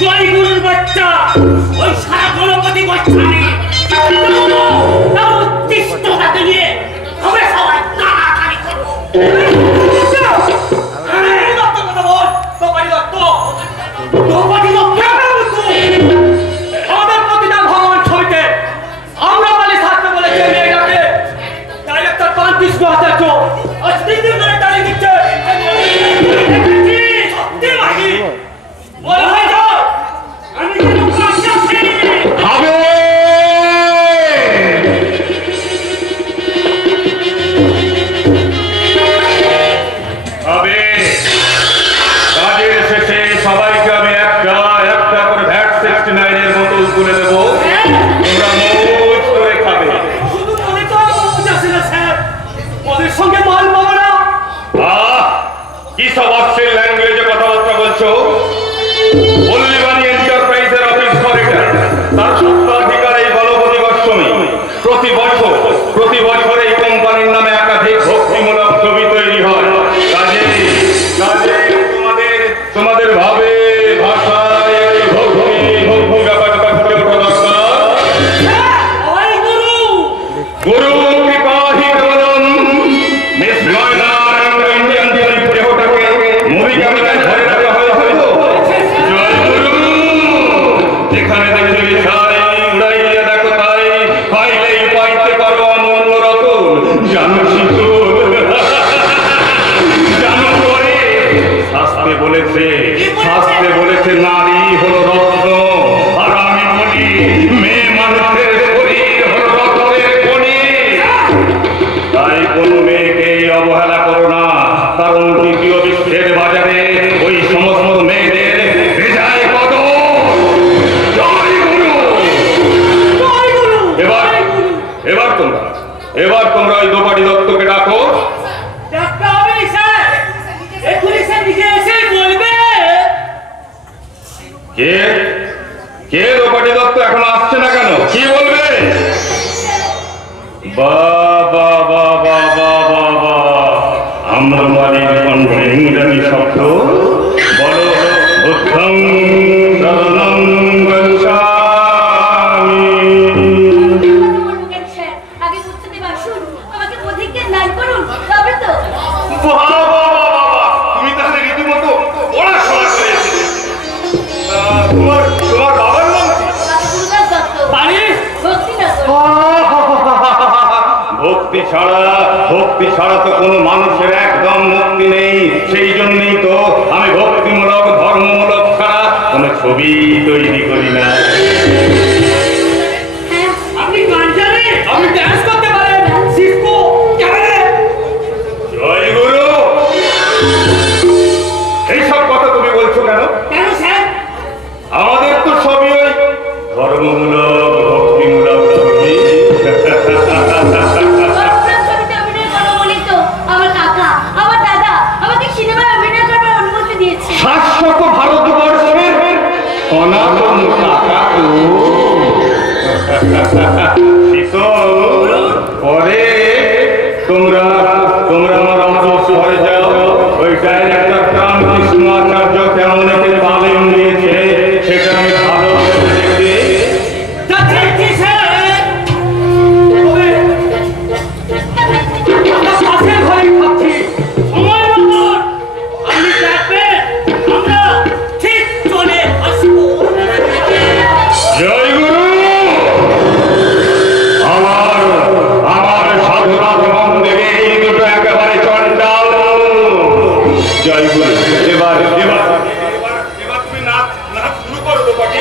জয়গুরুর বাচ্চা ওই সারা গণপতি গোস্বামী তার উদ্দিষ্টতাকে নিয়ে হবে সবাই কানাকানি করবো। আমাদের প্রতিটা ভগবান ছবিতে আমরা বলি থাকতে বলেছে মেয়েটাকে ডাইরেক্টর কৃষ্ণ আচার্য আজ 3 দিন ধরে তারিখ দিচ্ছে। সত্যি ভাই বলা হয় তো আমি কেন কাজটা ছেড়ে হবে হবে কাজের শেষে সবাইকে আমি একটা একটা করে ভ্যাট 69 এর বোতল তুলে দেবো, তোমরা মৌজ করে খাবে। শুধু মনে তো যাচ্ছে না স্যার, ওদের সঙ্গে মাল পাবো না। কি সব অশ্লীল ল্যাঙ্গুয়েজে কথাবার্তা বলছো? পল্লীবাণী এন্টারপ্রাইজের অফিস করেটার তার স্বত্বাধিকার এই গণপতি গোস্বামী প্রতি বছর এই কোম্পানির নামে একাধিক ভক্তিমূলক ছবি তৈরি হয়। তোমাদের ভাবে ভাষায় একটু ভক্তি ব্যাপারটা ফুটে ওঠা দরকার। গুরু কৃপাহি কেবলম মিস জয়নারায়ণ ইন্ডিয়ান দেহটাকে মুভি ক্যামেরায় ধরে রাখা হয়েছিল। জয় গুরু, যেখানে দেখবি সারি উড়াইয়া দেখো তাই পাইলেই পাইতে পারো অমূল্য রতন। জানো শিশু, জানো করে শাস্ত্রে বলেছে নারী হলো রত্ন, আর আমি বলি মেয়ে মানুষের শরীর হলো রত্নের খনি। তাই কোন মেয়েকে অবহেলা করো না, কারণ দ্বিতীয় বিশ্বের বাজারে ওই সমস্ত মেয়েদের ভেজায় কদর। জয় গুরু। এবার তোমরা ওই দোপাটি দত্তকে ডাকো। ডাক্তার হবে স্যার, এখনই স্যার নিজে এসে বলবে। কে দোপাটি দত্ত এখনো আসছে না কেন? কি বলবে? বাবা বাবা বাবা বাবা, আমরা বাড়ির কণ্ঠে ইংরেজি শব্দ বলো, বুদ্ধং শরণং গচ্ছামি। আগে বুঝতে বাসুন, আমাকে অধিককে দান করুন, তবে তো। বাবা তুমি তাহলে রীতিমতো পড়াশোনা করে এসেছো। তোমার বাবার নাম কি? গুরুদাস দত্ত। বাড়ি ভক্তিনগর। ভক্তি ছাড়া তো কোনো মানুষের একদম মুক্তি নেই। সেই জন্যই তো আমি ভক্তিমূলক ধর্মমূলক ছাড়া কোনো ছবি তৈরি করি না। আপনি গান জানেন, আপনি ডান্স করতে পারেন, শিখবো ক্যামেরা। জয় গুরু। এইসব কথা তুমি বলছো কেন? কেন স্যার? আমাদের তো সবই ওই ধর্মমূলক ভক্তিমূলক ছবি। ছবিতে অভিনয় করো বলেই তো আমার কাকা, আমার দাদা আমাকে সিনেমায় অভিনয় করার অনুমতি দিয়েছে। শাশ্বত ভারতবর্ষের সনাতন কাকা তো শীতল। পরে তোমরা আমার অফিস ঘরে যাও, ওই ডাইরেক্টর কৃষ্ণ আচার্য কেমন একে তালিম দিয়েছে সেটা আমি ভালো করে দেখি। যাচ্ছি স্যার। তবে পাশের ঘরে খাচ্ছি, সময় মতো আপনি দেখবেন, আমরা ঠিক চলে আসবো। জয় গুরু। আমার সাধুনাথ মন্দিরে এই দুটো একেবারে চন্ডাল। জয় গুরু। এবার তুমি নাচ শুরু করো তো পাটি।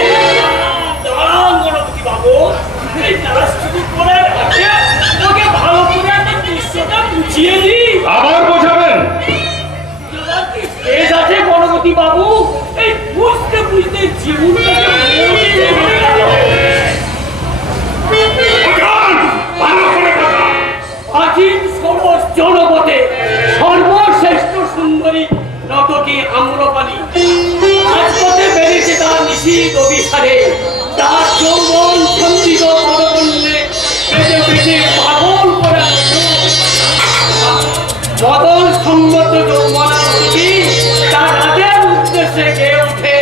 দাঁড়ান গণপতি বাবু, এই নাচ শুরু করে আগে ওকে ভালো করে একটা দৃশ্যটা বুঝিয়ে দিই। আবার বোঝাবেন? শেষ আছে গণপতি বাবু, এই বুঝতে বুঝতে জীবনটাকে মরে গেল। ভালো করে কথা। প্রাচীন সরস জনপদে সর্বশ্রেষ্ঠ সুন্দরী নটকি আম্রপালি রাজপথে বেড়েছে তার নিশীত অভিসারে, তার যৌবন সঞ্চিত পরবন্যে বেঁচে বেঁচে পাগল করে বদল সম্মত যৌবনা তার রাজের উদ্দেশ্যে গেয়ে ওঠে।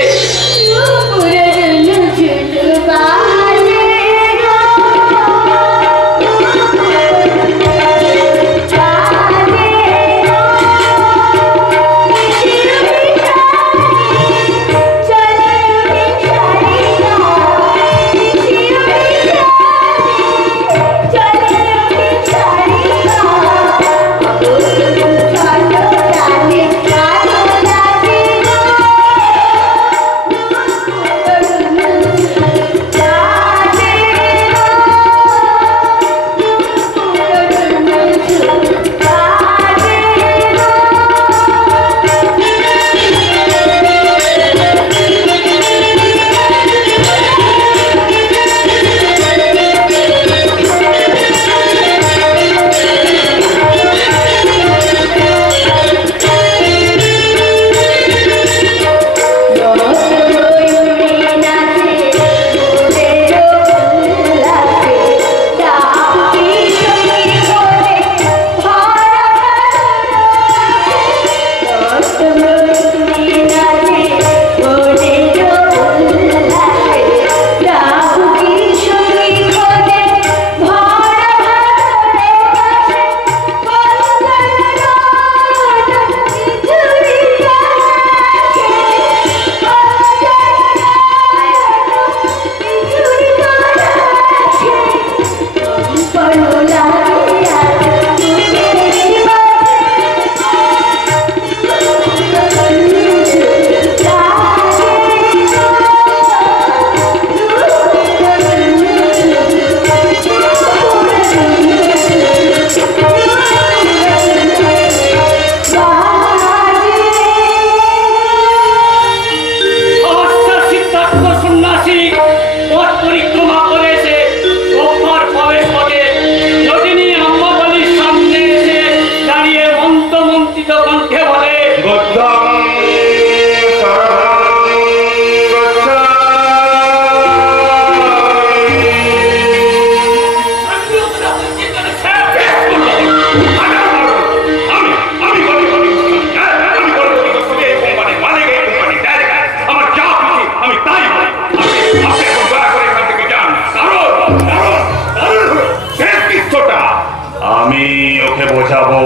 আমি ওকে বোঝাবো।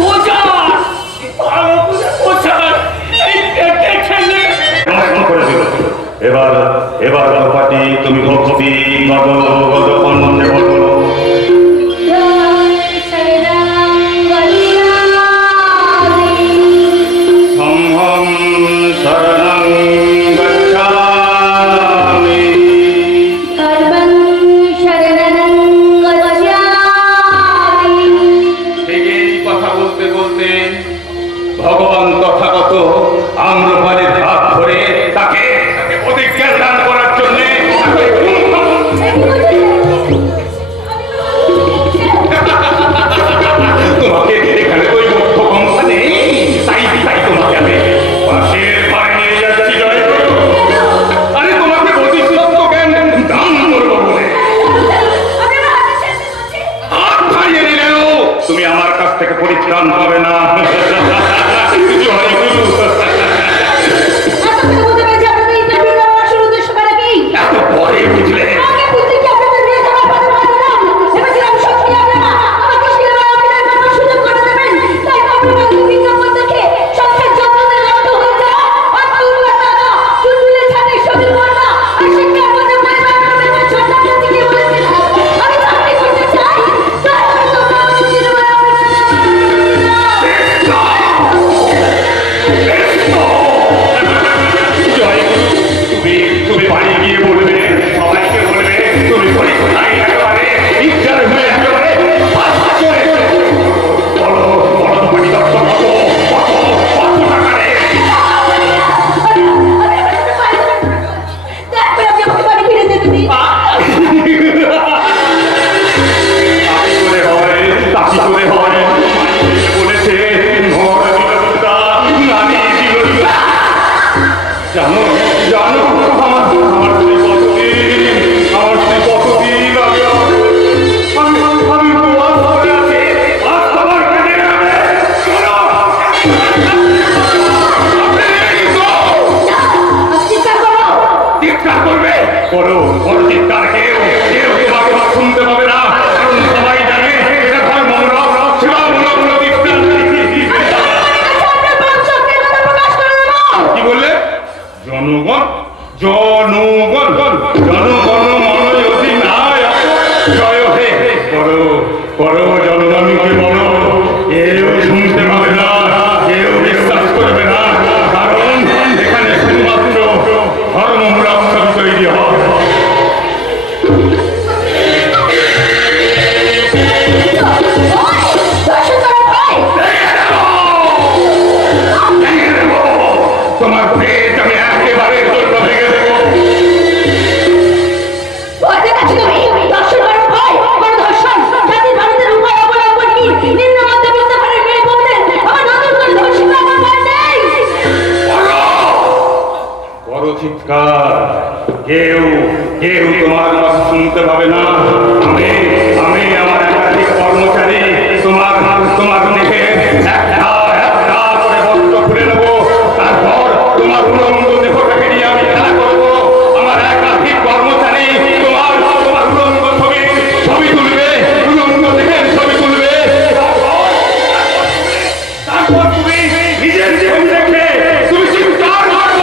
বোঝান, ভালো করে বোঝান, এই পেটে ঠেলে নষ্ট করে দিল। এবার এবার কপাটি তুমি ভক্তি গদ গদ কণ্ঠে বলো। সম্ভম শরণং গচ্ছামি। ঠিক এই কথা বলতে বলতে ভগবান তথাগত আম্রপালির হাত ধরে তাকে অধিজ্ঞান দান করার জন্য তোমাকে এখানে ওই মুখ্য ক্ষমতা নেই, তাই তাই তোমাকে আমি পাশের বাড়ি নিয়ে যাচ্ছি। জয় গুরু। আরে তোমাকে অধিকতত্ত্ব জ্ঞান দান করবো বলে হাত ছাড়িয়ে নিলেও তুমি আমার কাছ থেকে পরিত্রাণ পাবে না। জয় গুরু। এত পরে বুঝলে? জয় গুরু। তুমি বাড়ি গিয়ে বলবে, সবাইকে বলবে তুমি পরীক্ষায় একেবারে ইচ্ছার হয়ে একেবারে পাশা করে বলো বলো তোমাকে দত্ত কত টাকা রে? তাকি করে হয়, তাকি করে হয়। বলেছে ঘর দিলতা নানি দিলতা। জানো জানো আমার স্ত্রী কতদিন আগে আমি তোমার ঘরে আছি। আজ তোমার কাছে যাবে। চলো। চিৎকার করবে? করো, বড় চিৎকার। কেউ কেউ তোমাকে আর শুনতে পাবে না, কারণ সবাই জানে এটা ধর্মমূলক সেবামূলক প্রতিষ্ঠান। কি বললে? জনগণ জনগণ জনগণ মন অধিনায়ক জয় হে। করো করো, জনগণকে বলো কেউ শুনতে পাবে না, কেউ বিশ্বাস করবে না, কারণ এখানে শুধুমাত্র ধর্মমূলক ছবি তৈরি হয়। তোমার পেট আমি একেবারে জন্য ভেঙে দেবো। বড় চিৎকার। কেউ কেউ তোমার কথা শুনতে পাবে না। আমি আমি আমার একাধিক কর্মচারী তোমার তোমার দেখে একটা একটা করে বস্ত্র খুলে নেবো। তারপর তোমার উলঙ্গ দেহটাকে নিয়ে আমি খেলা করবো। আমার একাধিক কর্মচারী তোমার তোমার উলঙ্গ ছবি ছবি তুলবে, উলঙ্গ দেখে ছবি তুলবে। তারপর তুমি নিজের জীবন দেখে তুমি চিৎকার করবে।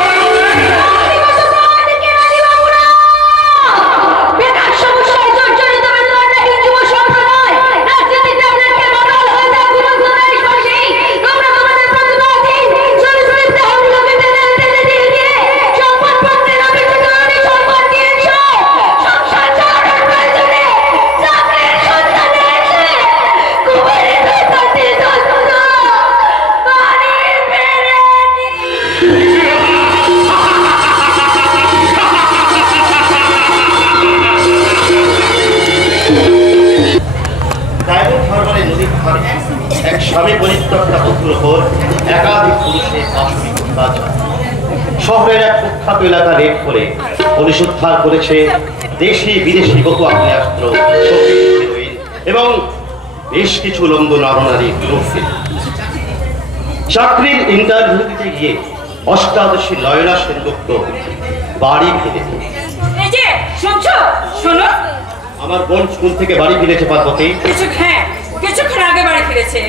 এক স্বামী পরিত্যক্তা পুত্র উপর একাধিক পুরুষের পাশবিক অত্যাচার। শহরের এক কুখ্যাত এলাকা রেড করে পুলিশ উদ্ধার করেছে দেশি বিদেশি বহু আগ্নেয়াস্ত্র, হেরোইন এবং বেশ কিছু লম্ব নরনারী গ্রুপকে। চাকরির ইন্টারভিউ দিতে গিয়ে অষ্টাদশী নয়না সেনগুপ্ত বাড়ি ফিরে। এই যে শুনছো, শোনো, আমার বোন স্কুল থেকে বাড়ি ফিরেছে পার্বতী। কিছুক্ষণ আগে বাড়ি ফিরেছে।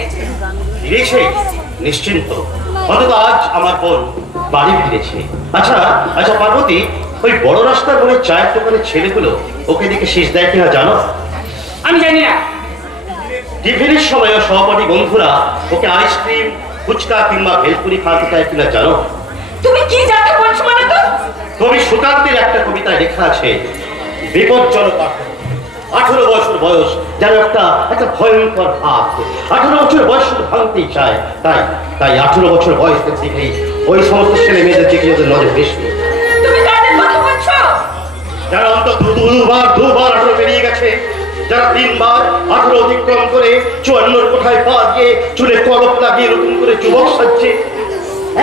ফিরেছে? নিশ্চিন্ত, অন্তত আজ আমার বোন বাড়ি ফিরেছে। আচ্ছা আচ্ছা পার্বতী, ওই বড় রাস্তার মোড়ে চায়ের দোকানের ছেলেগুলো ওকে দেখে শেষ দেয় কিনা জানো? আমি জানি না। টিফিনের সময় সহপাঠী বন্ধুরা ওকে আইসক্রিম, ফুচকা কিংবা ভেলপুরি খাওয়াতে চায় কিনা জানো? তুমি কি যাকে বলছো মানে তো? কবি সুকান্তের একটা কবিতায় লেখা আছে, বিপজ্জনক 18 বছর বয়স যেন একটা ভয়ঙ্কর ভাব। 18 বছর বয়স শুধু ভাঙতেই চায়। তাই 18 বছর বয়স থেকেই ওই সমস্ত ছেলে মেয়েদের দিকে ওদের নজর বেশি। তুমি কাদের কথা বলছো? যারা অন্তত দুবার 18 পেরিয়ে গেছে, যারা 3 বার 18 অতিক্রম করে 54 কোঠায় পা দিয়ে চুলে কলপ লাগিয়ে নতুন করে যুবক সাজছে,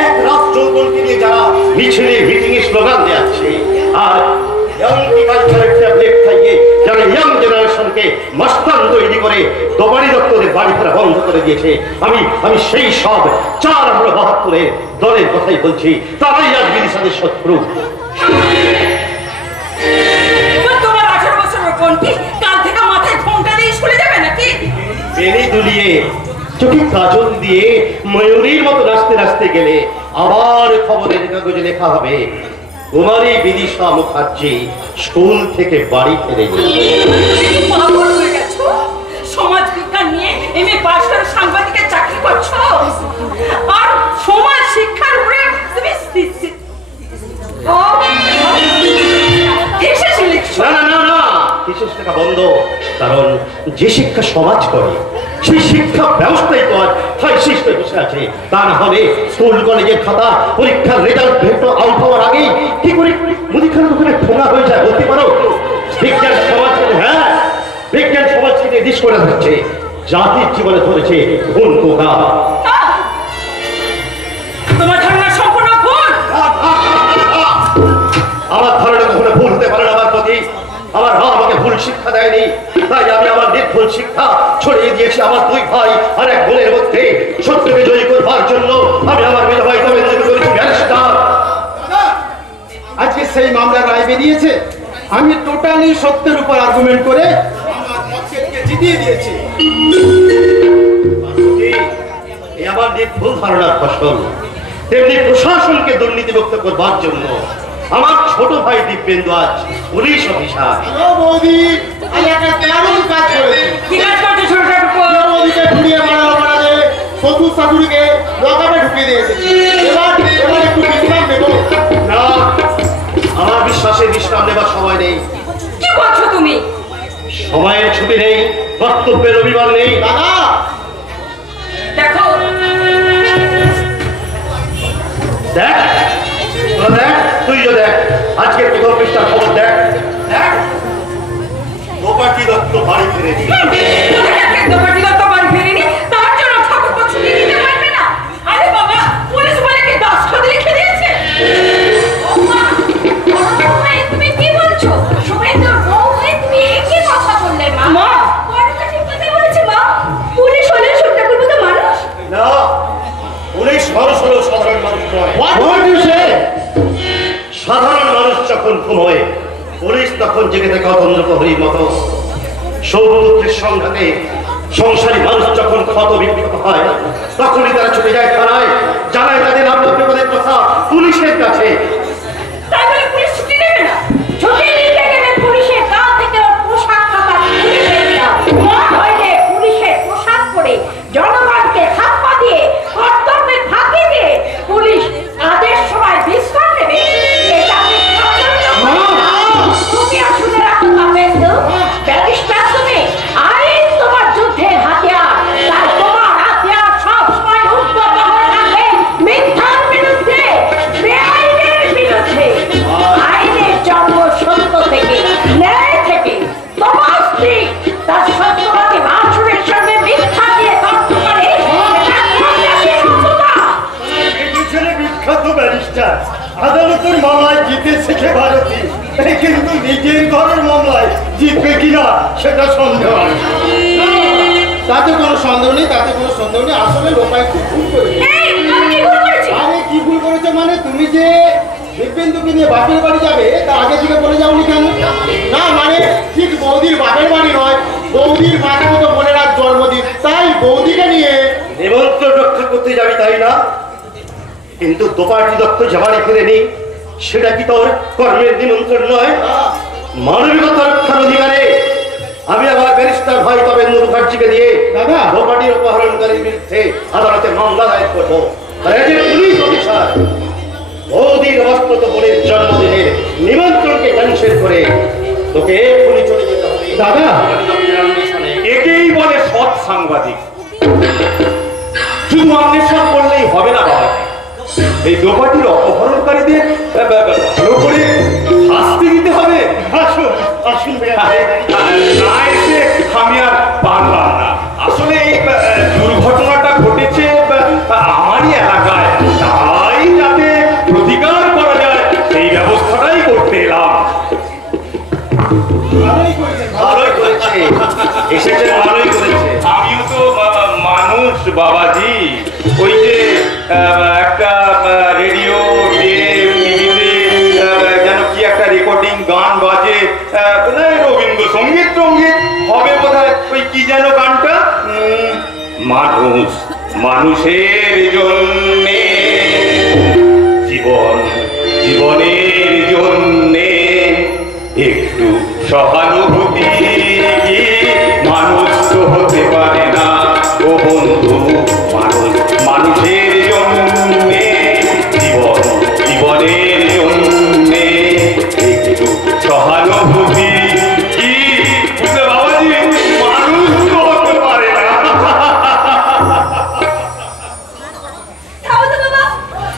এক রাত যৌবনকে নিয়ে যারা মিছিলে মিটিং এ স্লোগান দেওয়াচ্ছে, আর যারা ইয়াং জেনারেশনকে মস্তান তৈরি করে দোবাড়ি দপ্তরের বাড়ি ফেরা বন্ধ করে দিয়েছে, আমি সেই সব 472 দলের কথাই বলছি। তারাই আজ বিদেশাদের শত্রু। তোমার 18 বছরের বোনটি কাল থেকে মাথায় ঘোমটা দিয়ে স্কুলে যাবে নাকি? বেনি দুলিয়ে চোখে কাজল দিয়ে ময়ূরীর মতো নাচতে নাচতে গেলে আবার খবরের কাগজে লেখা হবে, কুমারী বিদিশা মুখার্জি স্কুল থেকে বাড়ি ফিরে গেছে। পাগল হয়ে গেছো? সমাজ বিজ্ঞান নিয়ে এমএ পাশ করে সাংবাদিকের চাকরি করছো, আর সমাজ শিক্ষার উপরে তুমি এসে লিখছো? না, বিশেষ লেখা বন্ধ। কারণ যে শিক্ষা সমাজ করে সেই শিক্ষা ব্যবস্থাই তো আজ ফাইসিস্টে বসে আছে। তা না হলে স্কুল কলেজের খাতা পরীক্ষার রেজাল্ট আউট হওয়ার আগেই কি করে মুদিখানা দোকানে ঠোঙা হয়ে যায় বলতে পারো? বিজ্ঞান সমাজকে, হ্যাঁ বিজ্ঞান সমাজকে নির্দেশ করে হচ্ছে, জাতির জীবনে ধরেছে ভুল পোকা। তোমার ধারণা সম্পূর্ণ ভুল। আমার ধারণা কখনো ভুল হতে পারে না আমার প্রতি। আমার মা আমাকে ভুল শিক্ষা দেয়নি, তাই আমি আমার নির্ভুল শিক্ষা ছড়িয়ে দিয়েছি আমার 2 ভাই আর 1 বোনের মধ্যে। সত্যকে জয়ী করবার জন্য আমি আমার মেয়ে ভাই দেবেন্দ্রকে করেছি ব্যারিস্টার। আজকে সেই মামলার রায় বেরিয়েছে, আমি টোটালি সত্যের উপর আর্গুমেন্ট করে আমার মক্কেলকে জিতিয়ে দিয়েছি। এই আমার নির্ভুল ধারণার ফসল। তেমনি প্রশাসনকে দুর্নীতিমুক্ত করবার জন্য আমার ছোট ভাই দিব্যেন্দু আজ পুলিশ অফিসার। বৌদি আমি একটা দারুণ কাজ করেছি। কি কাজ করছো ছোট ঠাকুর? বৌদিকে ঘুরিয়ে মারার অপরাধে শ্বশুর শাশুড়িকে লকআপে ঢুকিয়ে দিয়ে এসেছি। এবার একটু বিশ্রাম দেবো। না, আমার বিশ্বাসে বিশ্রাম নেবার সময় নেই। কি বলছো তুমি? সময়ের ছুটি নেই, কর্তব্যের রবিবার নেই। দাদা দেখো, দেখ তুইও দেখ, আজকের প্রথম পৃষ্ঠার খবর দেখ। গোপাটি দত্ত বাড়ি ফিরে দিয়ে বাড়ি ফেরেনি, তার জন্য ঠাকুর ছুটি দিতে পারবে না? আরে বাবা, পুলিশ বলে কি দস্তখত লিখে দিয়েছে? তুমি কি বলছো? শুভেন্দুর বউ হয়ে তুমি কি কথা বললে মা? মা, বড়টা ঠিক কথা বলেছে মা। পুলিশ হলে সত্যি করবো তো মানুষ। না, পুলিশ মানুষ হলো সাধারণ মানুষ নয়। সাধারণ মানুষ যখন ঘুমোয়, পুলিশ তখন জেগে থাকে অতন্দ্র প্রহরীর মতো। সৌপুত্রের সংঘাতে সংসারী মানুষ যখন ক্ষত বিক্ষত হয়, তখনই তারা ছুটে যায় থানায়, জানায় তাদের আপনার বিপদের কথা পুলিশের কাছে। তাই বলে পুলিশ ছুটি নেবে না? ছুটি নিতে গেলে পুলিশের গা থেকে ওর পোশাক খাতা খুলে ফেলতে হবে। মন হইলে পুলিশের পোশাক পরে জনগণকে ধাপ্পা দিয়ে কর্তব্যের ফাঁকি দিয়ে পুলিশ কাজের সময় বিশ্রাম নেবে। এটা আমি তুমি আর শুনে রাখো কাপেন্দু, ব্যারিস্টার তুমি, আইন তোমার যুদ্ধের হাতিয়ার। তাই তোমার হাতিয়ার সব সময় উদ্যত হয়ে থাকবে মিথ্যার বিরুদ্ধে, বেআইনের বিরুদ্ধে। আইনের জন্ম সত্য থেকে, ন্যায় থেকে। তোমার স্ত্রী তার সত্যবাদী ভাসুরের সঙ্গে মিথ্যা দিয়ে তর্ক করে, এটা সন্ন্যাসী সভ্যতা। বিখ্যাত ব্যারিস্টার আদালতের মামলায় জিতে শিখে ভারতী, কিন্তু নিজের ঘরের মামলায় জিতবে কিনা সেটা সন্দেহ আছে। তাতে কোনো সন্দেহ নেই, আসলে লোকায় খুব ভুল করেছে। এই, আমি কি ভুল করেছি? আরে কি ভুল করেছে মানে, তুমি যে দিব্যেন্দুকে নিয়ে বাপের বাড়ি যাবে তা আগে থেকে বলে যাওনি কেন? না মানে ঠিক বৌদির বাপের বাড়ি নয়, বৌদির মায়ের মতো বোনেরা জন্মদিন, তাই বৌদিকে নিয়ে নিমন্ত্রণ রক্ষা করতে যাবি তাই না? কিন্তু দোপাটি দত্ত যাবার এখানে নেই, সেটা কি তোর কর্মের নিমন্ত্রণ নয়? মানবিকতা রক্ষার অধিকারে আমি আমার ব্যারিস্টার ভাই তবেন্দ্র মুখার্জিকে দিয়ে দাদা। দোপাটির অপহরণকারীর বিরুদ্ধে আদালতে মামলা দায়ের করবো। আর এই যে পুলিশ অফিসার বৌদির বস্ত্রত বোনের জন্মদিনের নিমন্ত্রণকে ক্যান্সেল করে তোকে এক্ষুনি চলে যেতে হবে। দাদা। একেই বলে সৎ সাংবাদিক। শুধু অন্বেষণ করলেই হবে না বাবা, এই দোপাটির অপহরণকারীদের ভালো করে শাস্তি দিতে হবে। আসুন আসুন না এসে আমি আর পারলাম না। আসলে এই দুর্ঘটনাটা ঘটেছে আমারই এলাকায়, তাই যাতে প্রতিকার করা যায় সেই ব্যবস্থাটাই করতে এলাম। ভালোই করেছে, এসেছে ভালোই করেছে। আমিও তো মানুষ বাবাজি, ওই যে একটা রেডিও টিভিতে যেন কি একটা রেকর্ডিং গান বাজে, রবীন্দ্রসঙ্গীত টঙ্গীত হবে বোধহয়, ওই কি যেন গানটা, মানুষ মানুষের জন্যে জীবন জীবনের জন্যে একটু সহানুভূতি, মানুষ তো হতে পারে না ও বন্ধু, মানুষ মানুষের জন্যে জীবন জীবনের জন্যে একটু সহানুভূতি। কি বুঝলে বাবাজি, মানুষ তো হতে পারে না। তাও তো বাবা,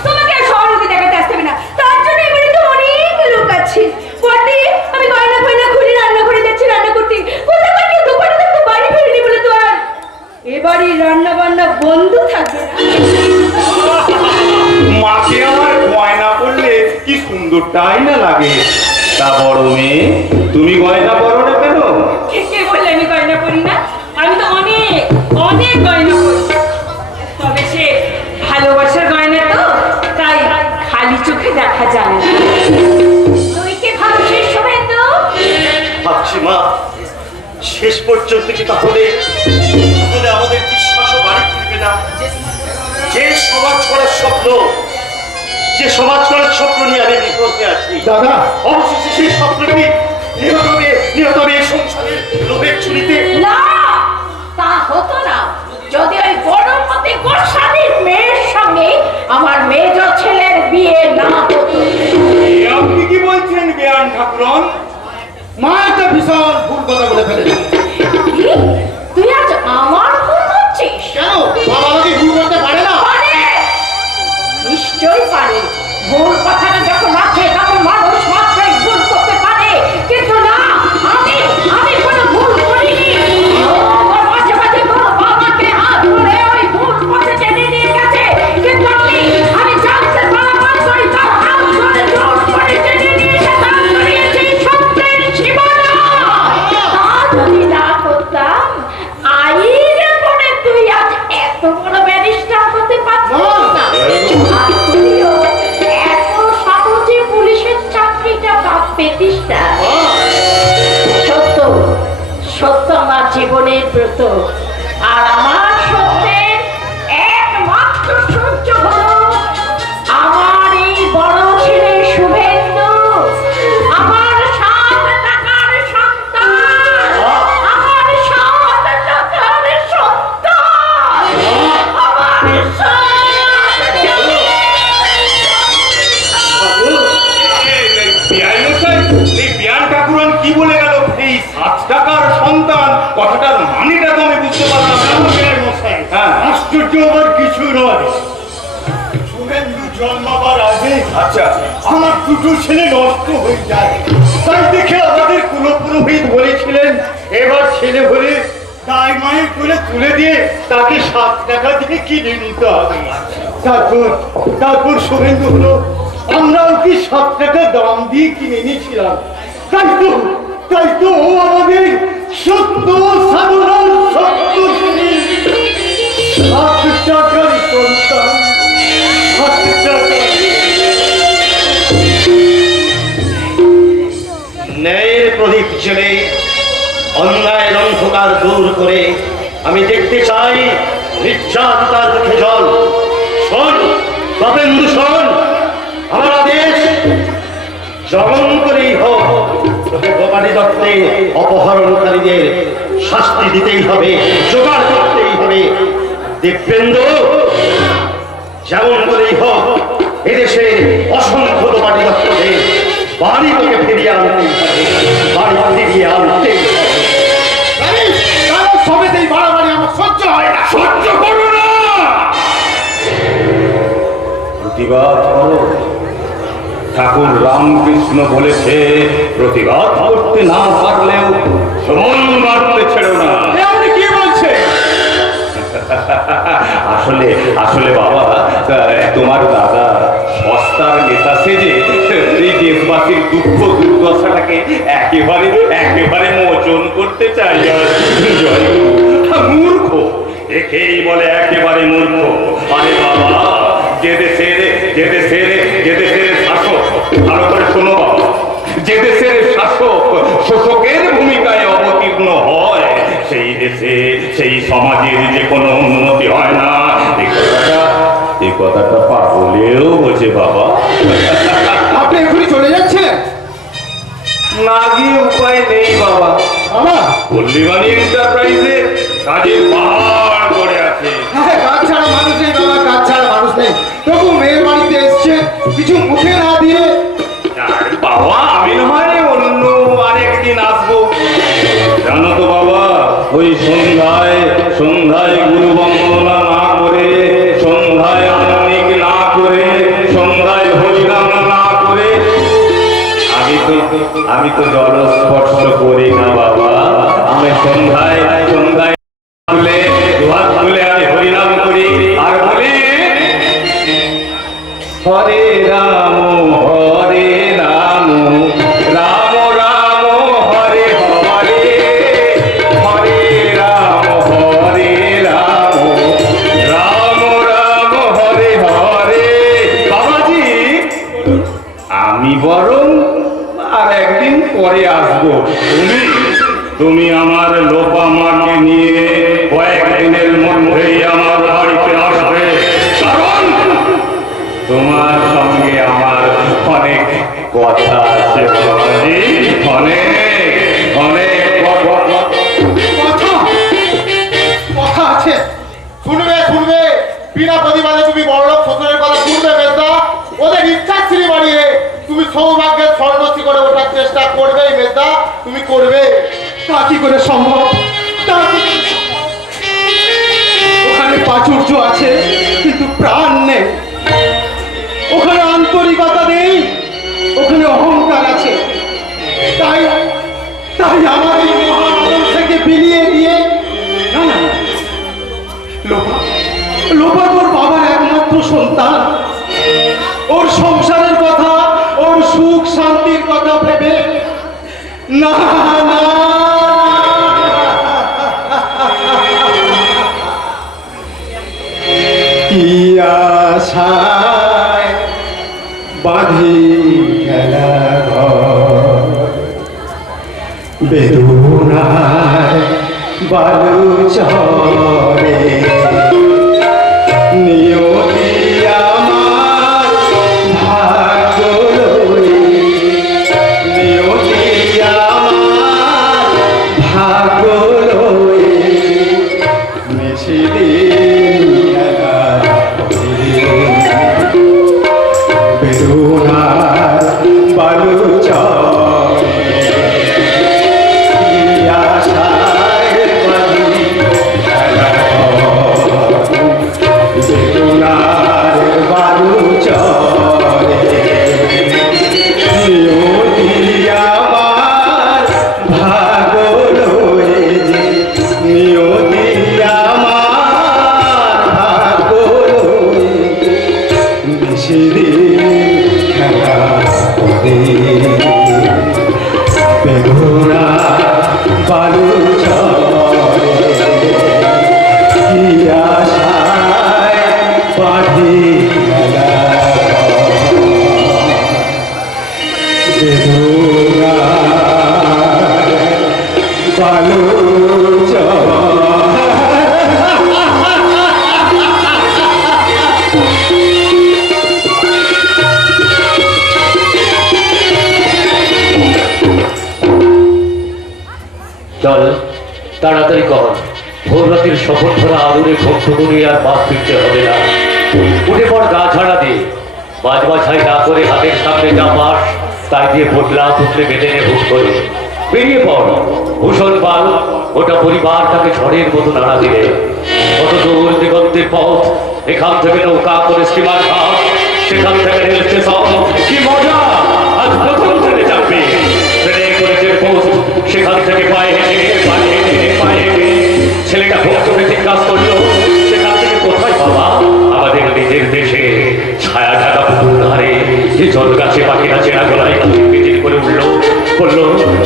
তোমাকে আর সহানুভূতি দেখাতে আসতে হবে না, তার জন্য এবারে তো অনেক লোক আছে। বটে, আমি গয়না ফয়না খুলে রান্না করে যাচ্ছি, রান্না করতে কোথাকার কেউ দোকানে তো বাড়ি ফেরেনি বলে তো আর এবারই রান্না বান্না বন্ধ থাকবে না। মাকে আমার গয়না পরলে কি সুন্দরটাই না লাগে। তা বড় মেয়ে, তুমি গয়না পরো না কেন? কে বললে আমি গয়না পরি না? আমি তো অনেক অনেক গয়না পরি, তবে সে ভালোবাসার গয়না তো, তাই খালি চোখে দেখা যায় না। তুই কি ভাবছিস শুভেন্দু? ভাবছি মা, শেষ পর্যন্ত কি তাহলে তাহলে আমাদের বিশ্বাসও বাড়ি ফিরবে না? যে সমাজ করার স্বপ্ন, যে সমাজ করার স্বপ্ন নিয়ে আমি বিপদে আছি দাদা। অবশেষে সেই স্বপ্নটি নিহত হবে এই সংসারের লোভের ছুরিতে। না, তা হতো না যদি ওই বড়মতি গোস্বামীর মেয়ের সঙ্গে আমার মেজ ছেলের বিয়ে না হতো। এ আপনি কি বলছেন বেয়ান ঠাকুরন? মা একটা বিশাল ভুল কথা বলে ফেলেছে। কি? তুই আজ আমার ভুল করছিস? কেন বাবা আমাকে ভুল করতে পারে না? পারে, নিশ্চয়ই পারে। ভুল কথাটা যখন আছে তখন মানুষ মাত্রই ভুল করতে পারে, কিন্তু না, আমি কোনো ভুল করিনি। ও মাঝে মাঝে তোর বাবাকে হাত ধরে ওই ভুল পথে টেনে নিয়ে গেছে, কিন্তু আমি জানতে পারা মাত্রই তার হাত ধরে জোর করে টেনে নিয়ে এসে দাঁড় করিয়েছি সত্যের সীমানায়। তা যদি না করতাম, আইনে পড়ে তুই আজ এত বড় ব্যারিস্টার হতে পারতিস না। আর তুইও এত সহজে পুলিশের চাকরিটা পেতিস না। সত্য সত্য আমার জীবনের ব্রত, আর আমার সত্যের একমাত্র সূর্য হলো আমার এই বড় ছেলে শুভেন্দু, আমার 7 টাকার সন্তান, আমার 7 টাকার সন্তান, আমার বেয়ান ঠাকুরন কি বলে গেল? এই 7 টাকার সন্তান কথাটার মানেটা তো আমি বুঝতে পারলাম না। মশাই, হ্যাঁ। আশ্চর্য আমার কিছু নয়। শুভেন্দু জন্মাবার আগে আচ্ছা, আমার দুটো ছেলে নষ্ট হয়ে যায়, তাই দেখে আমাদের কুলপুরোহিত বলেছিলেন এবার ছেলে হলে তাই মায়ের কোলে তুলে দিয়ে তাকে 7 টাকা দিয়ে কিনে নিতে হবে। তারপর শুভেন্দু হলো, আমরা ওকে 7 টাকা দাম দিয়ে কিনে নিয়েছিলাম। তাই তো ও আমাদের সত্য সাধারণ সত্য 7 টাকার সন্তান, 7 টাকা। প্রদীপ জেলে অন্যায়ের অন্ধকার দূর করে আমি দেখতে চাই নির্যাতিতার মুখে জল। শোন তপেন্দু, শোন, আমার আদেশ যেমন করেই হোক তোকে গোপালী দত্তে অপহরণকারীদের শাস্তি দিতেই হবে, জোগাড় করতেই হবে। দিব্যেন্দু, যেমন করেই হোক এদেশের অসংখ্য গোপালী দত্তদের বাড়ি তোকে ফিরিয়ে আনতেই হবে, বাড়ি ফিরিয়ে আনতেই হবে। সবেতেই বাড়াবাড়ি আমার সহ্য হয় না। সহ্য করো না, প্রতিবাদ করো। ঠাকুর রামকৃষ্ণ বলেছে প্রতিবাদ করতে না পারলেও সমন বাড়তে ছেড়ো না। আপনি কি বলছেন? আসলে আসলে বাবা, তোমার দাদা সস্তার নেতা সেজে এই দেশবাসীর দুঃখ দুর্দশাটাকে একেবারে একেবারে মোচন করতে চাই। জয় মূর্খ, একেই বলে একেবারে মূর্খ। আরে বাবা, যে দেশের শাসক, ভালো করে শোনো বাবা, যে দেশের শাসক শোষকের ভূমিকায় অবতীর্ণ হয় সেই দেশে সেই সমাজের যে কোনো উন্নতি হয় না। এই কথাটা পাগলেও বোঝে বাবা। আপনি এখনই চলে যাচ্ছেন? না গিয়ে উপায় নেই বাবা। পল্লীবাণী এন্টারপ্রাইজে কাজের পাহাড় করে আছে। হ্যাঁ, কাজ ছাড়া মানুষ নেই বাবা, কাজ ছাড়া মানুষ নেই। তবু মেয়ের বাড়িতে এসছে, কিছু মুখে না দিয়ে। আরে বাবা, আমি না হয় অন্য আরেকদিন আসবো। জানো তো বাবা, ওই সন্ধ্যায় গুরু বন্দনা না করে, সন্ধ্যায় আনন্দিক না করে, সন্ধ্যায় হরিনাম না করে আমি তো জল স্পর্শ করি না বাবা। আমি সন্ধ্যায় দুহাত তুলে আমি হরিনাম করি আর বলি হরে রাম রাম রাম হরে হরে, হরে রাম রাম রাম হরে হরে। বাবাজি, আমি বরং আর একদিন পরে আসবো। তুমি আমার লোপা মাকে নিয়ে কয়েকদিনের মধ্যেই আমার বাড়িতে আসবে, কারণ তোমার সঙ্গে আমার অনেক কথা আছে বাবাজি, অনেক কথা আছে। শুনবে, বিনা প্রতিবাদে তুমি বড়লোক শ্বশুরের কথা শুনবে মেজদা। ওদের ইচ্ছাশ্রী বাড়িয়ে তুমি সৌভাগ্যের স্বর্ণশ্রী করে ওঠার চেষ্টা করবেই মেজদা, তুমি করবে। তা কি করে সম্ভব? ওখানে প্রাচুর্য আছে কিন্তু প্রাণ নেই, ওখানে আন্তরিকতা নেই, ওখানে অহংকার আছে। তাই আমার এই মহান থেকে বিলিয়ে দিয়ে না, লোপা তোর বাবার একমাত্র সন্তান। ওর সংসারের কথা, ওর সুখ শান্তির কথা ভেবে না। কি আশায় বাঁধি খেলা ঘর, বেদনায় বালু চরে, নিয়তি আমার ভাগ্য লয়ে, নিয়তি আমার ভাগ্য লয়ে, মিছিদিন খেলা বেদনার বালু চরে, বালু চরে, কি আশায় বাঁধি খেলা ঘর, বেদনা চল তাড়াতাড়ি কর, ভোর রাতের শপথ ধরা আদুরে ভক্ত করে আর বাদ ফিরতে হবে না। উঠে পর গা ঝাড়া দিয়ে বাজ বাছাই না করে হাতের সামনে যা পাস তাই দিয়ে পোটলা পুতলে বেঁধে নে হুট করে বেরিয়ে পড়। ভূষণ পাল ওটা পরিবার তাকে ঝড়ের মতো নাড়া দিলে কত দূর দিগন্তের পথ, এখান থেকে নৌকা করে স্টিমার ঘাট, সেখান থেকে রেল স্টেশন। কি মজা, আজ প্রথম ট্রেনে চাপবে। ট্রেনে করেছে পোস্ট, সেখান থেকে পায়ে হেঁটে পায়ে হেঁটে পায়ে হেঁটে ছেলেটা ভক্তকে জিজ্ঞাসা করলো, সেখান থেকে কোথায় বাবা? আমাদের নিজের দেশে ছায়া ঢাকা পুকুর ধারে যে জল গাছে পাখিরা চেনা গলায় মিছিল করে উঠলো, বললো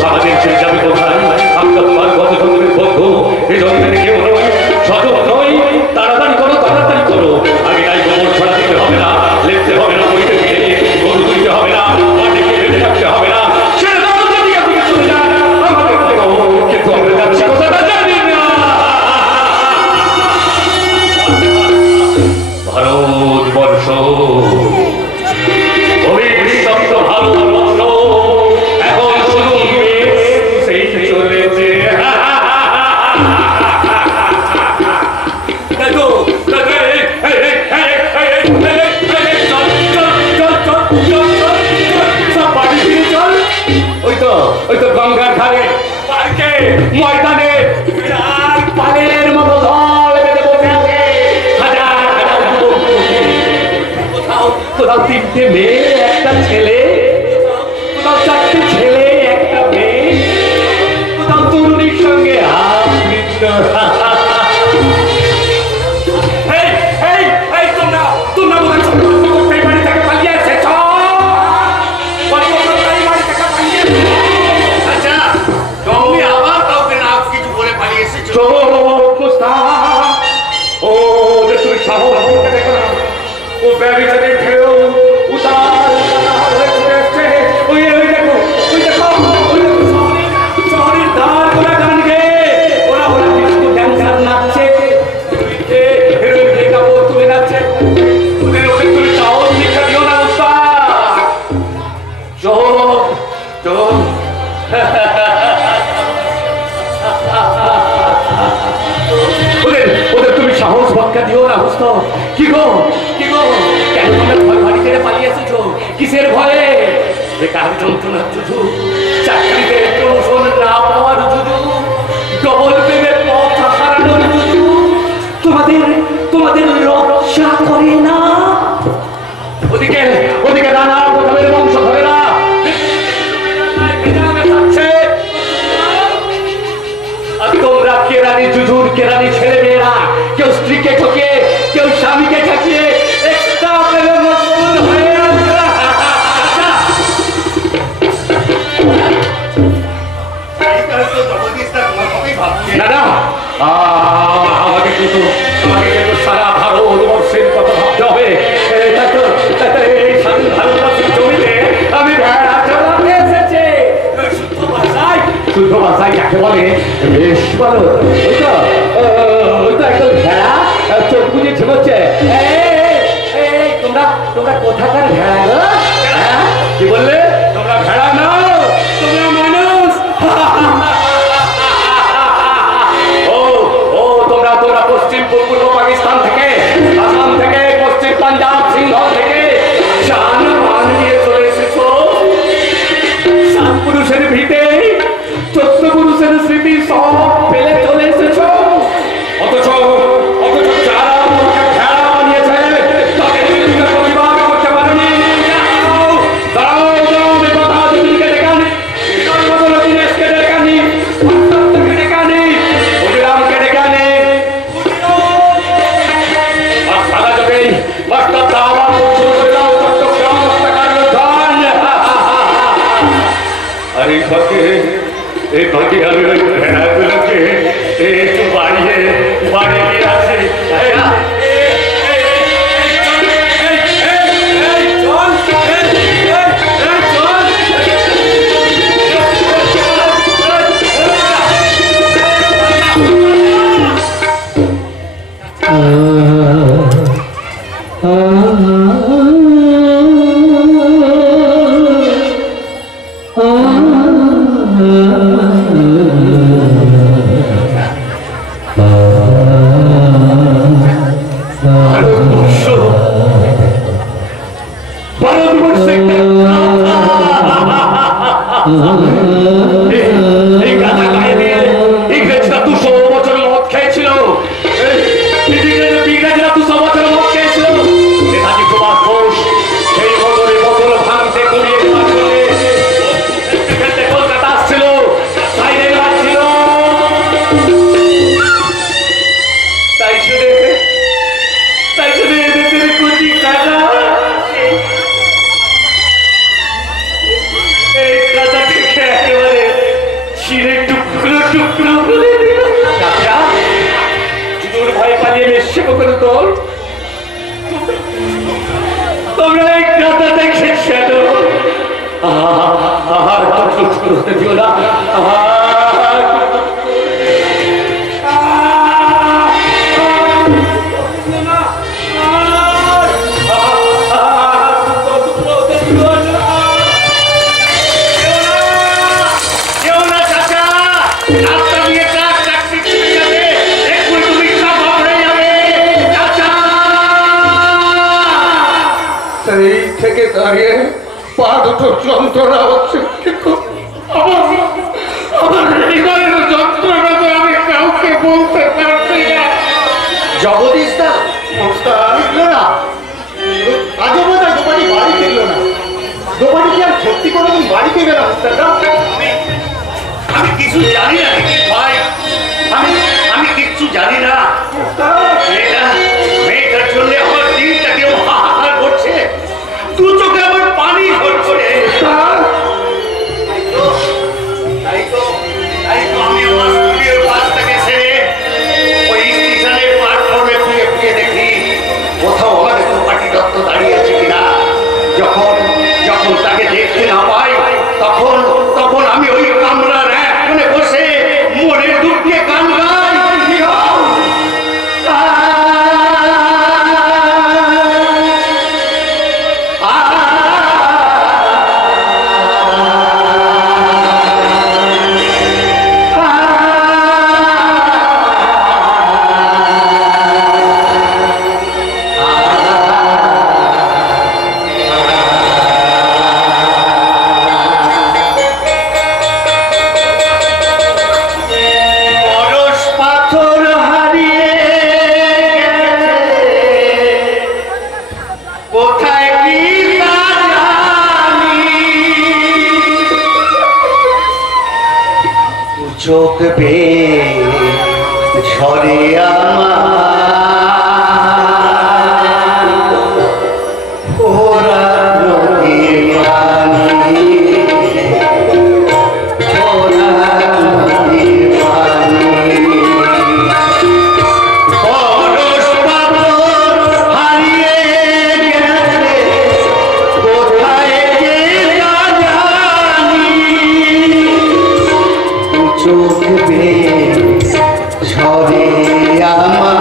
আমাদের ছেলে যাবে কোথায়? আমরা তোমার কত জন্মের বন্ধু, এই জন্মের কেউ নই, সজল নই। তাড়াতাড়ি করো, তাড়াতাড়ি করো, আমি নাই গোবর ছড়া দিতে হবে না, লেপতে হবে না, বইতে গিয়ে গরু দিতে হবে না, মাটিকে বেঁধে রাখতে হবে না। ছেড়ে দাও যদি আপনি চলে যান, আমাদের কিন্তু আমরা যাচ্ছি কোথায় জানি না। ভারতবর্ষ, অভিশপ্ত ভারতবর্ষ, এখন শুধু সেই চলেছে। ওই তো গঙ্গার ধারে পার্কে ময়দানে বিরাট পালের মতো দল বেঁধে বসে আছে। হাজার হাজার যুবক যুবতী। কোথাও তিনটে মেয়ে একটা ছেলে, কোথাও চারটে ছেলে একটা মেয়ে, কোথাও তরুণীর সঙ্গে আবৃত। তোমরা বোধ হয় বাড়ি থেকে পালিয়ে এসেছ। তুমি আবার কাউকে না কিছু বলে পালিয়ে এসেছো। ও যে তুমি সাহস করতে দেখো না, ও ব্যারিকেডে ঢেউ উতাল উতাল হয়ে ছুটে এসছে। ওই দেখো, ওই দেখো, ওই দেখো শহরের দ্বার গোলা গান গেয়ে ওরা ডিস্কো ড্যান্সার নাচছে, হিরোইন যে কাপড় তুলে নাচছে। ওদের তুমি সাহস শিক্ষা দিও না উস্তাদ। চোখ চোখ ওদের তুমি সাহস ভক্কা দিও না বুঝত। কি গো কেন তোমরা ভয় বাড়ি ছেড়ে পালিয়ে এসেছো? কিসের ভয়ে? বেকার যন্ত্রণার জুজু, চাকরিতে প্রমোশন না পাওয়ার জুজু, ডবল পেমেন্ট পথ হারানোর জুজু। তোমাদের রক্ষা করে না। ওদিকে নানা প্রথমের বংশ ধরে না তোমরা কেরানি জুজুর কেরানি ছেলে মেয়েরা, কেউ স্ত্রীকে ঠকিয়ে, কেউ স্বামীকে ঠকিয়ে এক্সট্রা প্রেমে মশগুল হয়ে আছে। না আমাকে কিন্তু সারা ভারতবর্ষের কথা ভাবতে হবে। এই স্বাধীন ভারতবর্ষের জমিতে আমি ভেড়া চালাতে এসেছে। শুদ্ধ ভাষায় যাকে বলে বেশ ভালো। ওই তো একদম ভেড়া চোখ বুঝে ঝিমোচ্ছে। তোমরা কোথাকার ভেড়া গো? কি বললে? তোমরা ভেড়া নাও, তোমরা মানুষ। তোমরা পশ্চিম পূর্ব পাকিস্তান থেকে, আসাম থেকে, পশ্চিম পাঞ্জাব সিংহল থেকে জান মান নিয়ে চলে এসেছো। 7 পুরুষের ভিটে 14 পুরুষের স্মৃতি সব ফেলে চলে এসেছো। অথচ যারা তোমাকে ভেড়া বানিয়েছে তাদের বিরুদ্ধে প্রতিবাদ করতে পারেনি। দাঁড়াও আমি কথা দিদিকে ডেকে আনি, দিনেশকে ডেকে আনি, অন্তরকে ডেকে আনি, অভিরামকে ডেকে আনি। এই ফাঁকে আমি ওই ভেড়াগুলোকে একটু বাড়িয়ে আসি। ভারতবর্ষ ভারতবর্ষে এই গাধা গায়ে দিয়ে ইংরেজরা 200 বছর মদ খেয়েছিল। ইংরেজরা 200 বছর মদ খেয়েছিল। নেতাজি সুভাষ বোস সেই বদলে বোতল ভাঙতে গড়িয়ে দেওয়ার জন্য খেলতে কলকাতা আসছিল, সাইরেন বাজছিল। তাই শুনে এদের কুচি কাটা এই কাটাকে একেবারে ছিঁড়ে টুকরো টুকরো করে দিল। চাচা, চুর ভয় পালিয়ে এসছে কোন দল? তোমরা এই কাটা দেখে কেন? আহার টুকরো হতে দিও না। এই থেকে দাঁড়িয়ে পা দুটো যন্ত্রণা হচ্ছে, কিন্তু আমার হৃদয়ের যন্ত্রণা তো আমি কাউকে বলতে পারছি না। জগদীশ দা ফিরলো না, আজও বোধ হয় দোকানি বাড়ি ফিরলো না। দোকানি কি আর সত্যি কোনোদিন বাড়ি ফিরবে না? আমি কিছু জানি না ভাই, আমি কিচ্ছু জানি না। মেয়েটার জন্য আমার দিনটা কেউ হাহাকার করছে, দু চোখে আমার পানি ঝরছে। তাই তো আমি আমার স্কুলের কাজটাকে সেরে ওই স্টেশনের প্ল্যাটফর্মে খুঁজে দেখি কোথাও আমার দোকাটি দত্ত দাঁড়িয়ে আছে কিনা। যখন তাকে দেখতে না পাই তখন আমি ওই কামরার এক কোণে বসে মনের দুঃখ দিয়ে গান গাই। পরশ পাথর হারিয়ে কোথায় কি তা জানি, চোখ বেয়ে ঝরে আমার ওরা নদীর পানি, ওরা নদীর পানি। পরশ পাথর হারিয়ে গেছে কোথায় যে তা জানি, চোখ বেয়ে ঝরে আমার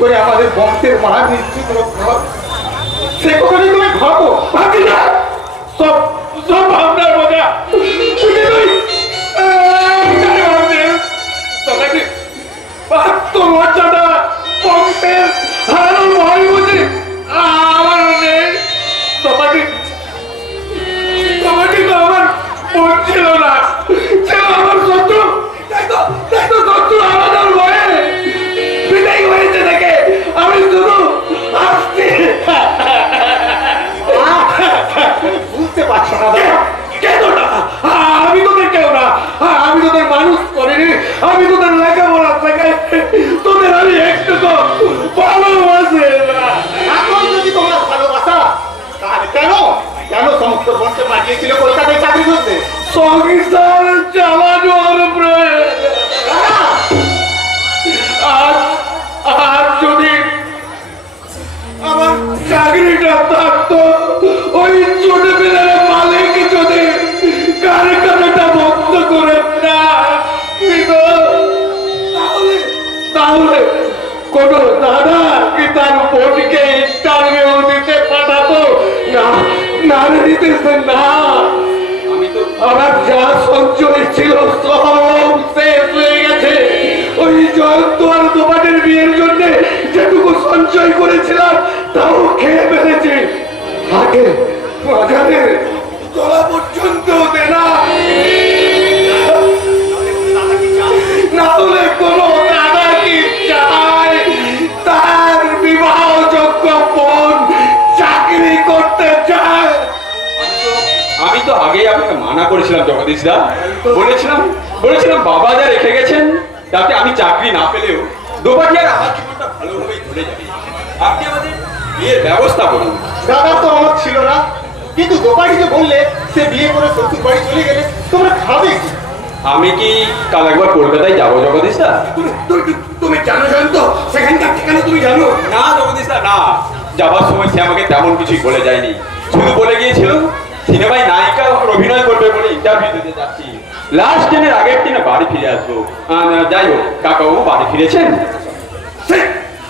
করে আমাদের বংশের মান নিশ্চিত রক্ষা হবে সে কথা নিয়ে তুমি ভাবো। ভাবি না, সব সব ভাবনার মজা শুনে নই। তোমাকে আত্মমর্যাদা বংশের হারানোর ভয় বুঝি আমার নেই। তোমাকে তোমাকে তো আমার মন ছিল না, ছিল আমার শত্রু। দেখো দেখো শত্রু আমাদের ভয়ে বিদায় হয়েছে দেখে আমি শুধু আসছি। বুঝতে পারছো না দাদা? কেন না? আমি তোদের কেউ না, আমি তোদের মানুষ করিনি, আমি তোদের লেখাপড়া শেখাই, তোদের আমি একটু তো ভালোবাসি না। এখন যদি তোমার ভালোবাসা তাহলে কেন কেন সমস্ত বংশে পাঠিয়েছিল কলকাতায় চাকরি করতে? সংসার চালানোর প্রয়োজন। আর যদি আমার চাকরিটা থাকতো, ওই ছোট বেলার মালিক যদি কারখানাটা বন্ধ করে না দিত, তাহলে কোন দাদা কি তার বোনকে ইন্টারভিউ দিতে পাঠাতো? না না দিতেছে না। আমার যা সঞ্চয় ছিল সব শেষ হয়ে গেছে। ওই জয়ন্ত আর তোমাদের বিয়ের জন্য যেটুকু সঞ্চয় করেছিলাম তাও খেয়ে ফেলেছি। আগে বাজারের তলা পর্যন্ত দেনা, না হলে কোনো দাদা কি চায় তার বিবাহযোগ্য বোন চাকরি করতে চায়? আমি তো আগেই আপনাকে মানা করেছিলাম জগদীশ দা, বলেছিলাম বাবা যা রেখে গেছেন তাতে আমি চাকরি না পেলেও দোপাটি আর আমার জীবনটা ভালোভাবেই চলে যাবে। আপনি আমাদের বিয়ের ব্যবস্থা করুন। দাদা তো আমার ছিল না, কিন্তু দোপাটিকে বললে সে বিয়ে করে শ্বশুর বাড়ি চলে গেলে তোমরা খাবে কি? আমি কি কাল একবার কলকাতায় যাবো জগদীশ দা? তুমি জানো জয়ন্ত সেখানকার ঠিকানা তুমি জানো? না জগদীশ দা না, যাবার সময় সে আমাকে তেমন কিছুই বলে যায়নি, শুধু বলে গিয়েছিল সিনেমায় নায়িকা অভিনয় করবে বলে ইন্টারভিউ দিতে যাচ্ছি, লাস্ট ট্রেনের আগের দিনে বাড়ি ফিরে আসবো। যাই হোক, কাকাবাবু বাড়ি ফিরেছেন?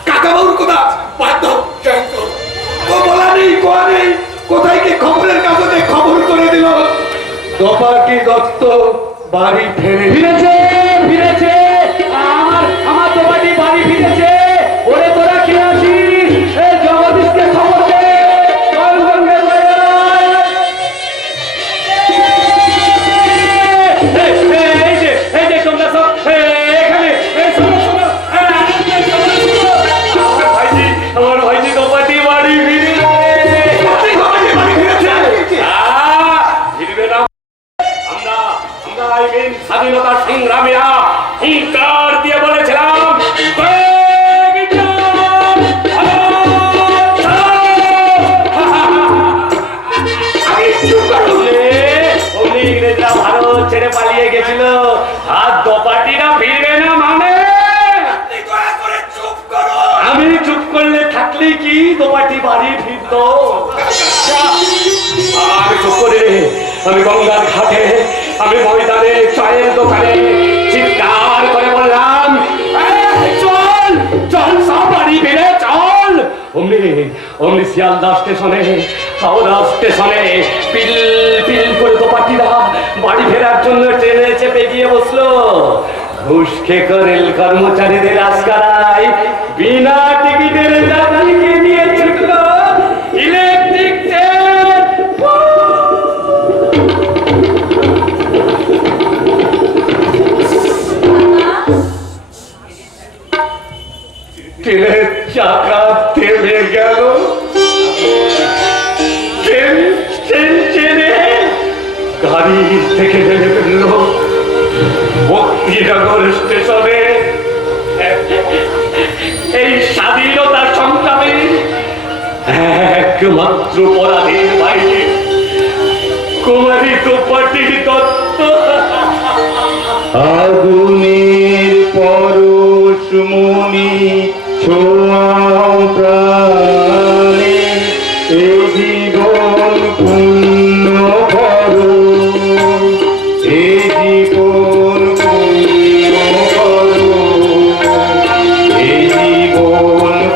কাকাবাবুর কথা বাদ দাও জয়ন্ত, ও বলা নেই কোয়া নেই, কোথায় কি খবরের কাগজে খবর করে দিল দোপাটি দত্ত বাড়ি ফিরেছে ফিরেছে, আমার দোপাটি বাড়ি ফিরেছে। ওরে তোরা কে আছিস? এই জগদীশকে খবর দে। চল গঙ্গে এই যে তোমরা সব এখানে শোনো। আমার ভাইজি দোপাটি বাড়ি ফিরেছে। ফিরবে না। আমরা আইন স্বাধীনতার সংগ্রামীরা হুঙ্কার দিয়ে বলেছিলাম ইংরেজরা ভারত ছেড়ে পালিয়ে গেছিল, আর দোপাটিরা ফিরবে না মানে? আমি চুপ করলে থাকলে কি দোপাটি বাড়ি ফিরত? আমি চুপ করে, আমি গঙ্গার ঘাটে, আমি ময়দানে, চায়ের দোকানে চিৎকার করে বললাম, চল চল সব বাড়ি ফিরে চল। অমনি শিয়ালদা স্টেশনে, হাওড়া স্টেশনে পিল পিল করে দোপাটিরা বাড়ি ফেরার জন্য ট্রেনে চেপে গিয়ে বসলো। ঘুষ খেয়ে রেল কর্মচারীদের আজকারায় বিনা টিকিটের যাত্রীকে নিয়ে ছুটলো ইলেকট্রিক ট্রেন। ট্রেনের চাকা থেমে গেল, ট্রেন ছেড়ে গাড়ি থেকে নেমে ফেললো ভক্তিনগর স্টেশনে। এই স্বাধীনতা সংগ্রামে একমাত্র পরাধীন বাইরে কুমারী দোপাটি দত্ত। আগুনের পরশমণি ছোঁয়াও প্রাণে, এ জীবন পূর্ণ করো, এ জীবন পূর্ণ করো, এ জীবন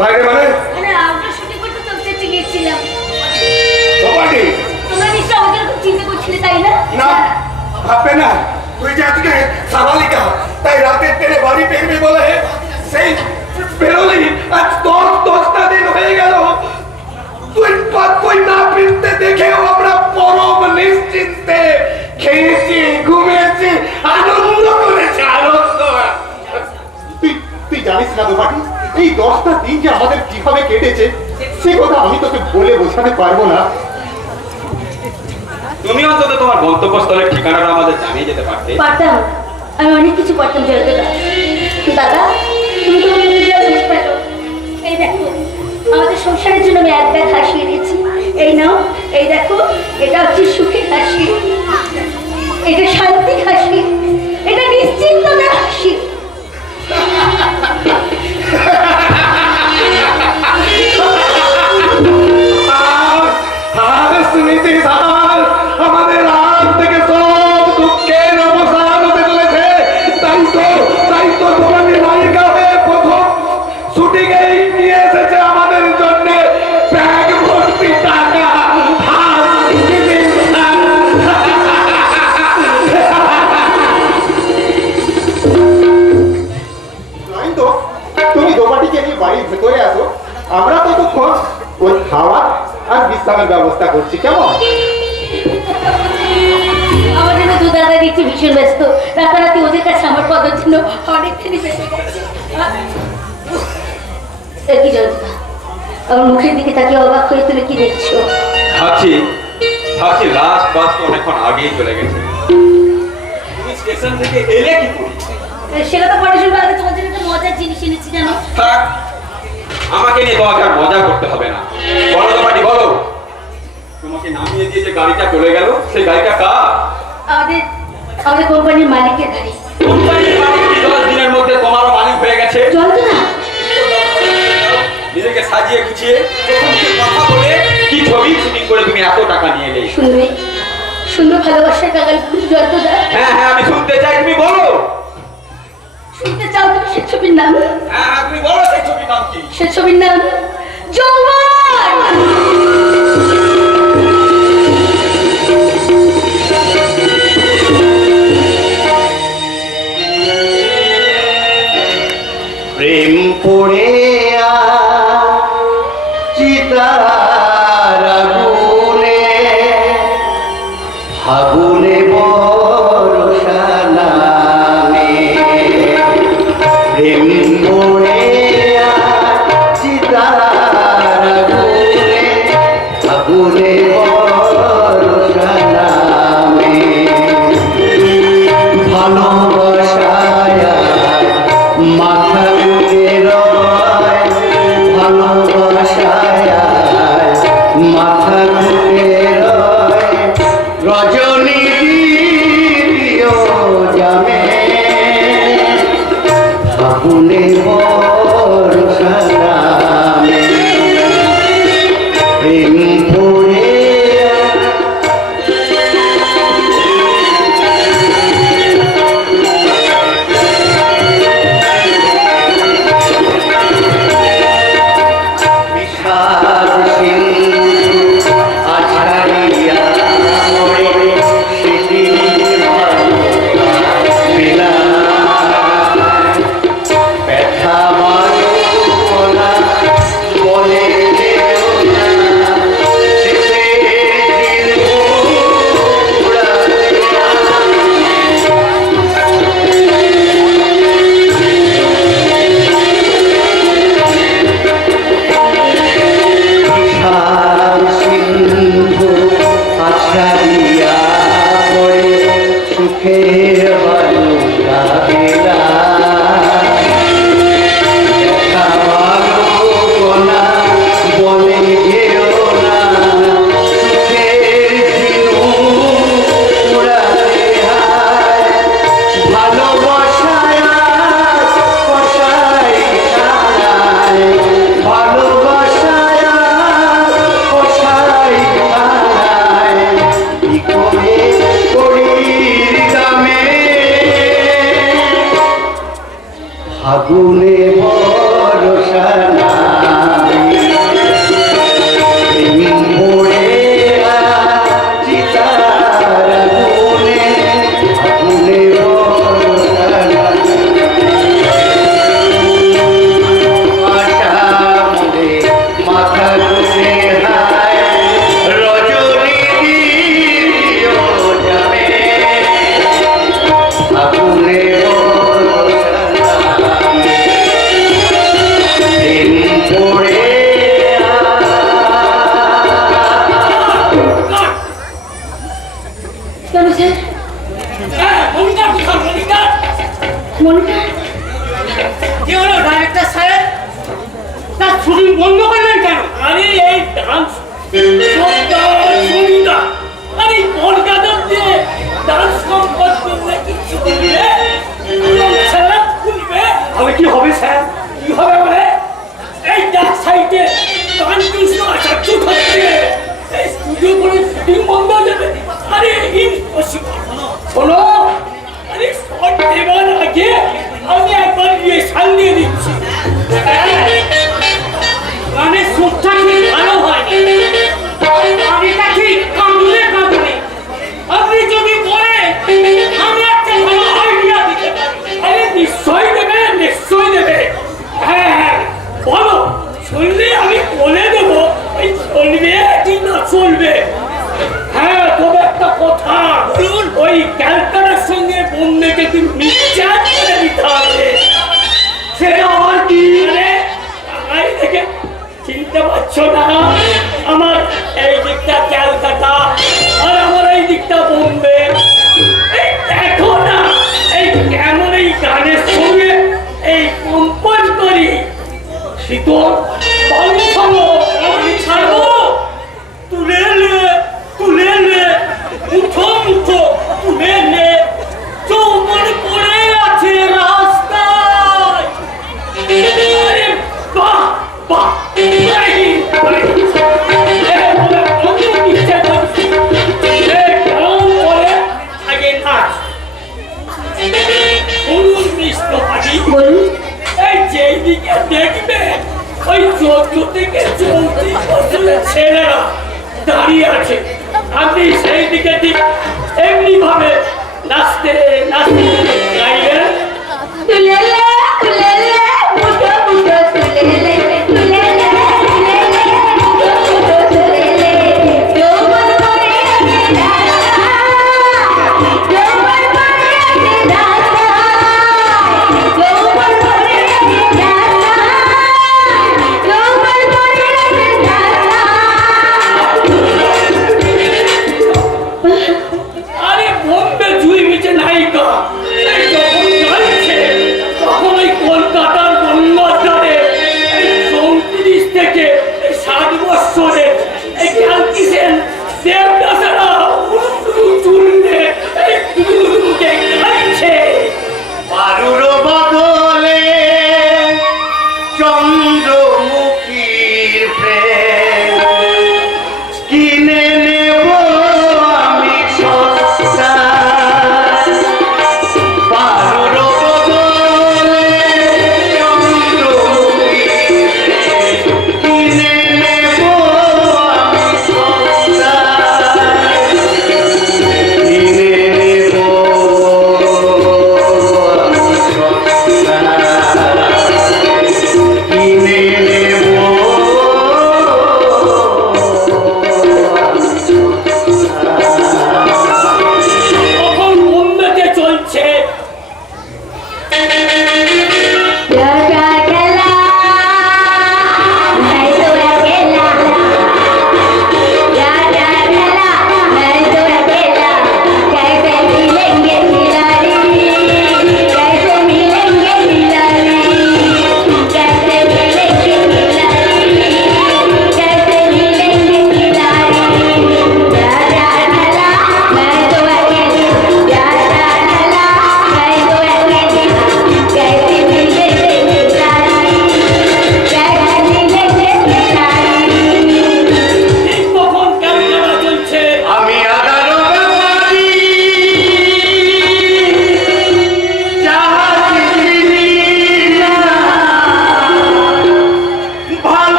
বাইরে মানে মানে আমরা শুটিং করতে চলতে গিয়েছিলাম। দোপাটি তোমরা নিশ্চয় আমাদের খুব চিন্তা করছিলে, তাই না? না ভাববে না তুই যে আজকে সাবালিকা তাই রাতের ট্রেনে বাড়ি ফিরবি বলে সেই বেরোলি আজ 10টা দিন হয়ে গেল তুই না ফিরতে দেখেও আমরা পরম নিশ্চিন্তে খেয়েছি ঘুমিয়েছি আনন্দ করেছি আনন্দ। তুই জানিস না দোপাটি, এই 10টা দিন যে আমাদের কিভাবে কেটেছে সে কথা আমি তোকে বলে বোঝাতে পারবো না। তুমি অন্তত তোমার গন্তব্যস্থলের ঠিকানাটা আমাদের জানিয়ে যেতে পারতে। পারতাম, আমি অনেক কিছু পারতাম জয়তে। দাদা, তুমি তো বুঝতে পারো। এই দেখো, আমাদের সংসারের জন্য আমি এক ব্যাগ হাসি এনেছি। এই নাও, এই দেখো, এটা হচ্ছে সুখের হাসি, এটা শান্তির হাসি, এটা নিশ্চিন্ততার হাসি। আমাদের আজ থেকে সব দুঃখের অবসান হতে চলেছে। তাই তো তোমাকে নায়িকা হয়ে প্রথম শুটিং এই নিয়ে এসেছে আমাদের জন্য ব্যাগ ভর্তি টাকা। নয় তো তুমি দোপাটিকে নিয়ে বাড়ির ভেতরে আসো, আমরা ততক্ষণ ওই খাওয়া আর বিশ্রামের ব্যবস্থা করছি, কেমন? আমাদের দু দাদা দেখছি ভীষণ ব্যস্ত, রাতারাতি ওদের কাছে আমার পদের জন্য অনেকখানি বেড়ে গেছে। কি যন্ত্রণা, আমার মুখের দিকে তাকিয়ে অবাক হয়ে তুমি কি দেখছো? ভাবছি লাস্ট বাস তো অনেকক্ষণ আগেই চলে গেছে। তুমি স্টেশন থেকে এলে কি করে? সেটা তো পরে শুনবো, আগে তোমার জন্য একটা মজার জিনিস এনেছি জানো। থাক, আমাকে নিয়ে তোমাকে আর মজা করতে হবে না। বলো দোপাটি বলো, তোমাকে নামিয়ে দিয়ে যে গাড়িটা চলে গেল সেই গাড়িটা কার? আমাদের আমাদের কোম্পানির মালিকের গাড়ি। কোম্পানির মালিক কি 10 দিনের মধ্যে তোমারও মালিক হয়ে গেছে? চলতো না, নিজেকে সাজিয়ে গুছিয়ে প্রথম দিকে কথা বলে কি ছবি শুটিং করে তুমি এত টাকা নিয়ে এলে? শুনবে সুন্দর ভালোবাসার কাগাল ফুল জয়তো দা। হ্যাঁ হ্যাঁ, আমি শুনতে চাই, তুমি বলো। শুনতে চাও তুমি সে ছবির নাম? হ্যাঁ হ্যাঁ, তুমি বলো সেই ছবির নাম কি? সে ছবির নাম যৌবন। প্রেম পড়ে চিতার আগুনে আগুনে বর্ষা নামে। প্রেম পড়ে চিতার আগুনে আগুনে বর্ষা নামে। ভালোবাসায় মাথা ঘুরে রয়, ভালোবাসায় মাথা ঘুরে রয়, রজনী দিও জামে আগুনে বর্ষা নামে। প্রেম পড়ে বিষাদ সিন্ধু আছাড়িয়া পড়ে স্মৃতির ভালোবাসা ব্যথা বারোনা বলে যেও না, স্মৃতির ঝিলুড়াতে বিষাদ সিন্ধু আছাড়িয়া পড়ে সুখের বালুকা বেলা। দেখা বালুকনা বলে যেও না, সুখের ঝিনুড়াতে হায়। ভালোবাসায় কষাই খায়, ভালোবাসায় কষাই খায়। কি করে করির দামে আগুনে বর্ষা না। হ্যাঁ মনিকা কোথাও মনিকা মনিকা কি হলো ডাইরেক্টর সাহেব তার শুটিং বন্ধ করলেন কেন? আরে এই ডান্স সঙ্গীতা আরে কলকাতার দিয়ে ডান্স কম্পোজ করলে কিছু করবে স্যার খুলবে হবে কি হবে স্যার কি হবে বলে এই ডাক সাইডে গান কৃষ্ণ আচার্য হচ্ছে এই স্টুডিও করে শুটিং বন্ধ হয়ে যাবে আরে ইম্পসিবল শোনো আরে শট দেবার আগে আমি একবার গিয়ে সাল দিয়ে দিচ্ছি গানের সুরটা ঠিক ভালো হয়নি গানটা ঠিক কাঁদুনে কাঁদুনে আপনি যদি বলেন আমি একটা ভালো আইডিয়া দিতে পারি আরে নিশ্চয়ই দেবে হ্যাঁ হ্যাঁ বলো শুনলে আমি বলে দেবো ওই চলবে কি না চলবে হ্যাঁ তবে একটা কথা বলুন ওই ক্যালকাটার সঙ্গে বোম্বেকে তুমি মিক্সচার করে দিতে হবে সেটা আমার কি আরে দেখে চিনতে পারছো না আমার এই দিকটা ক্যালকাটা আর আমার এই দিকটা বোম্বে এই দেখো না এই কেমন এই গানের সঙ্গে এই কম্পোজ করি শীতল বালু ছাড়বো তুলে নে উঠো তুলে নে চৌমন পড়ে আছে রাস্তায় আরে বাহ বাহ আগে নাচ শুনুন মিশ্র পাখি বলুন এই যেদিকে দেখবে ওই 14 থেকে 34 বছরের ছেলেরা দাঁড়িয়ে আছে আপনি সেই দিকে ঠিক এমনি ভাবে